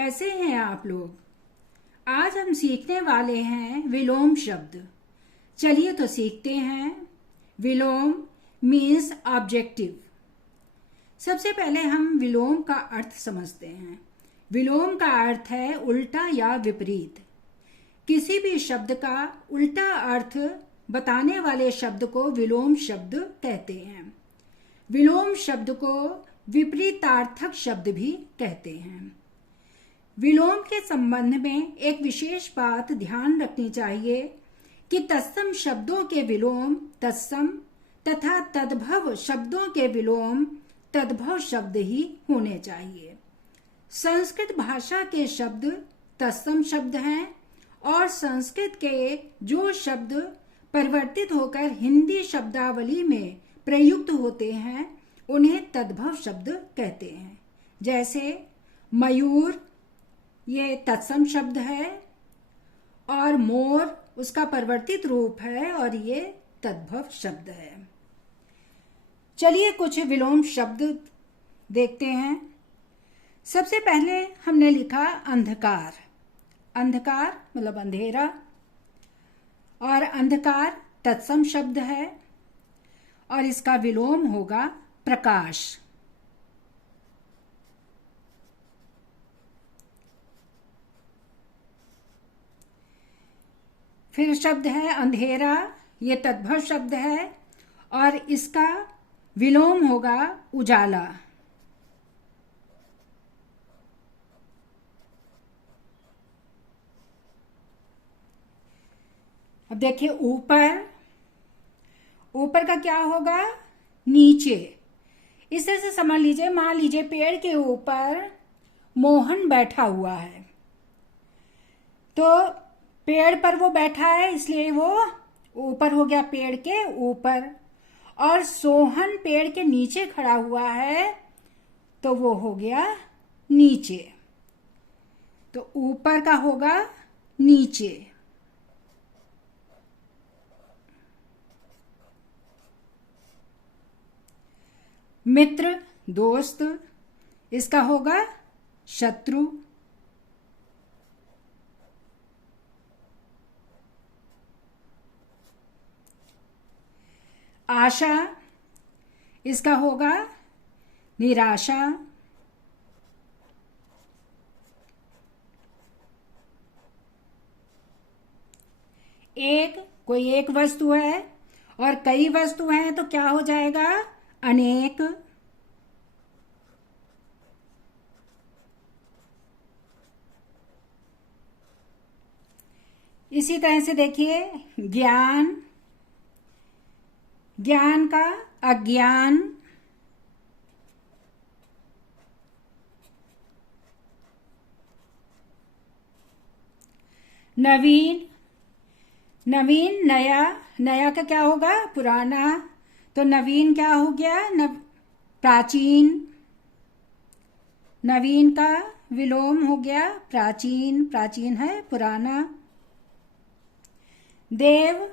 कैसे हैं आप लोग। आज हम सीखने वाले हैं विलोम शब्द। चलिए तो सीखते हैं। विलोम मीन्स ऑब्जेक्टिव। सबसे पहले हम विलोम का अर्थ समझते हैं। विलोम का अर्थ है उल्टा या विपरीत। किसी भी शब्द का उल्टा अर्थ बताने वाले शब्द को विलोम शब्द कहते हैं। विलोम शब्द को विपरीतार्थक शब्द भी कहते हैं। विलोम के संबंध में एक विशेष बात ध्यान रखनी चाहिए कि तत्सम शब्दों के विलोम तत्सम तथा तद्भव शब्दों के विलोम तद्भव शब्द ही होने चाहिए। संस्कृत भाषा के शब्द तत्सम शब्द हैं और संस्कृत के जो शब्द परिवर्तित होकर हिंदी शब्दावली में प्रयुक्त होते हैं उन्हें तद्भव शब्द कहते हैं। जैसे मयूर ये तत्सम शब्द है और मोर उसका परिवर्तित रूप है और ये तद्भव शब्द है। चलिए कुछ विलोम शब्द देखते हैं। सबसे पहले हमने लिखा अंधकार। अंधकार मतलब अंधेरा, और अंधकार तत्सम शब्द है और इसका विलोम होगा प्रकाश। फिर शब्द है अंधेरा, ये तद्भव शब्द है और इसका विलोम होगा उजाला। अब देखिए ऊपर, ऊपर का क्या होगा नीचे। इस तरह से समझ लीजिए, मान लीजिए पेड़ के ऊपर मोहन बैठा हुआ है, तो पेड़ पर वो बैठा है इसलिए वो ऊपर हो गया, पेड़ के ऊपर। और सोहन पेड़ के नीचे खड़ा हुआ है तो वो हो गया नीचे। तो ऊपर का होगा नीचे। मित्र दोस्त, इसका होगा शत्रु। आशा, इसका होगा निराशा। एक, कोई एक वस्तु है और कई वस्तु हैं तो क्या हो जाएगा अनेक। इसी तरह से देखिए ज्ञान, ज्ञान का अज्ञान। नवीन, नवीन नया, नया का क्या होगा पुराना, तो नवीन क्या हो गया प्राचीन। नवीन का विलोम हो गया प्राचीन, प्राचीन है पुराना। देव,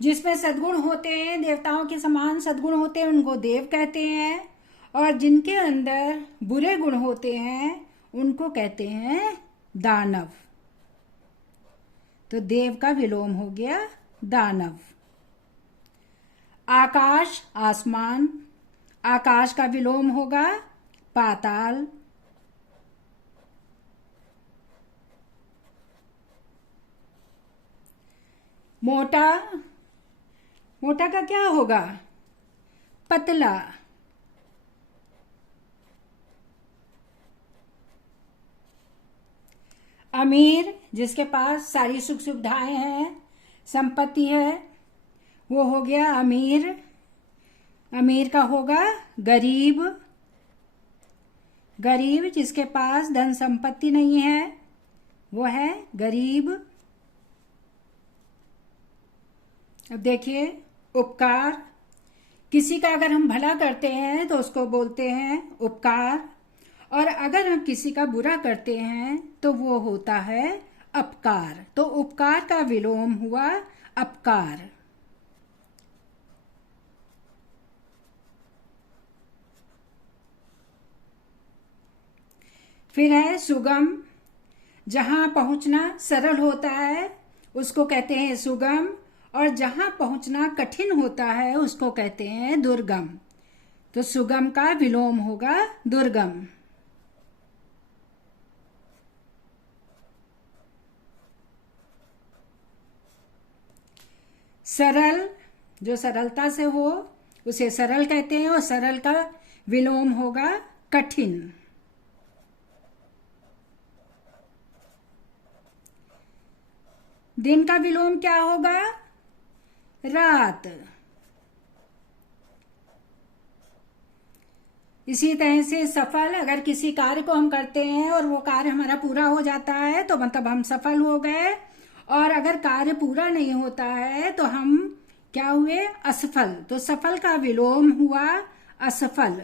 जिसमें सद्गुण होते हैं, देवताओं के समान सद्गुण होते हैं उनको देव कहते हैं, और जिनके अंदर बुरे गुण होते हैं उनको कहते हैं दानव। तो देव का विलोम हो गया दानव। आकाश आसमान, आकाश का विलोम होगा पाताल। मोटा, मोटा का क्या होगा पतला। अमीर, जिसके पास सारी सुख सुविधाएं हैं, संपत्ति है, वो हो गया अमीर। अमीर का होगा गरीब। गरीब, जिसके पास धन संपत्ति नहीं है वो है गरीब। अब देखिए उपकार, किसी का अगर हम भला करते हैं तो उसको बोलते हैं उपकार, और अगर हम किसी का बुरा करते हैं तो वो होता है अपकार। तो उपकार का विलोम हुआ अपकार। फिर है सुगम, जहां पहुंचना सरल होता है उसको कहते हैं सुगम, और जहां पहुंचना कठिन होता है उसको कहते हैं दुर्गम। तो सुगम का विलोम होगा दुर्गम। सरल, जो सरलता से हो उसे सरल कहते हैं, और सरल का विलोम होगा कठिन। दिन का विलोम क्या होगा? रात। इसी तरह से सफल, अगर किसी कार्य को हम करते हैं और वो कार्य हमारा पूरा हो जाता है तो मतलब हम सफल हो गए, और अगर कार्य पूरा नहीं होता है तो हम क्या हुए? असफल। तो सफल का विलोम हुआ असफल।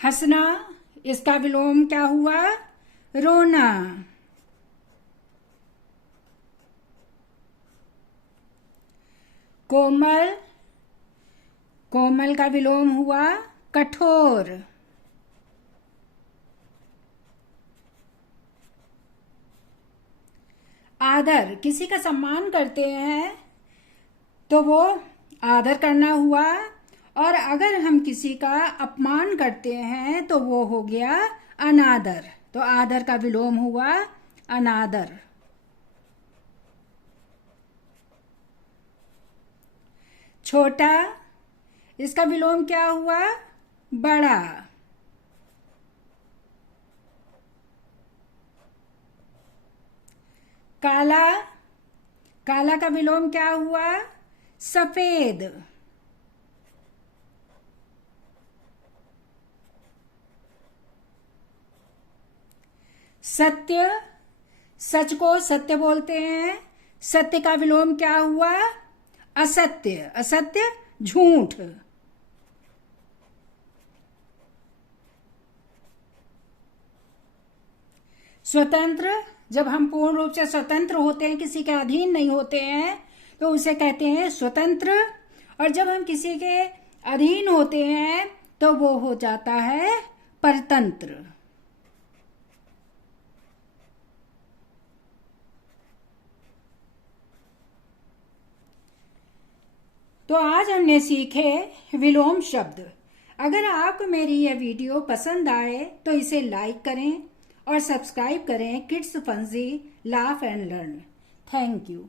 हंसना, इसका विलोम क्या हुआ? रोना। कोमल, कोमल का विलोम हुआ कठोर। आदर, किसी का सम्मान करते हैं तो वो आदर करना हुआ, और अगर हम किसी का अपमान करते हैं तो वो हो गया अनादर। तो आदर का विलोम हुआ अनादर। छोटा, इसका विलोम क्या हुआ? बड़ा। काला, काला का विलोम क्या हुआ? सफेद। सत्य, सच को सत्य बोलते हैं, सत्य का विलोम क्या हुआ? असत्य। असत्य झूठ। स्वतंत्र, जब हम पूर्ण रूप से स्वतंत्र होते हैं, किसी के अधीन नहीं होते हैं, तो उसे कहते हैं स्वतंत्र, और जब हम किसी के अधीन होते हैं तो वो हो जाता है परतंत्र। तो आज हमने सीखे विलोम शब्द। अगर आपको मेरी यह वीडियो पसंद आए तो इसे लाइक करें और सब्सक्राइब करें kids fungi laugh and learn. Thank you.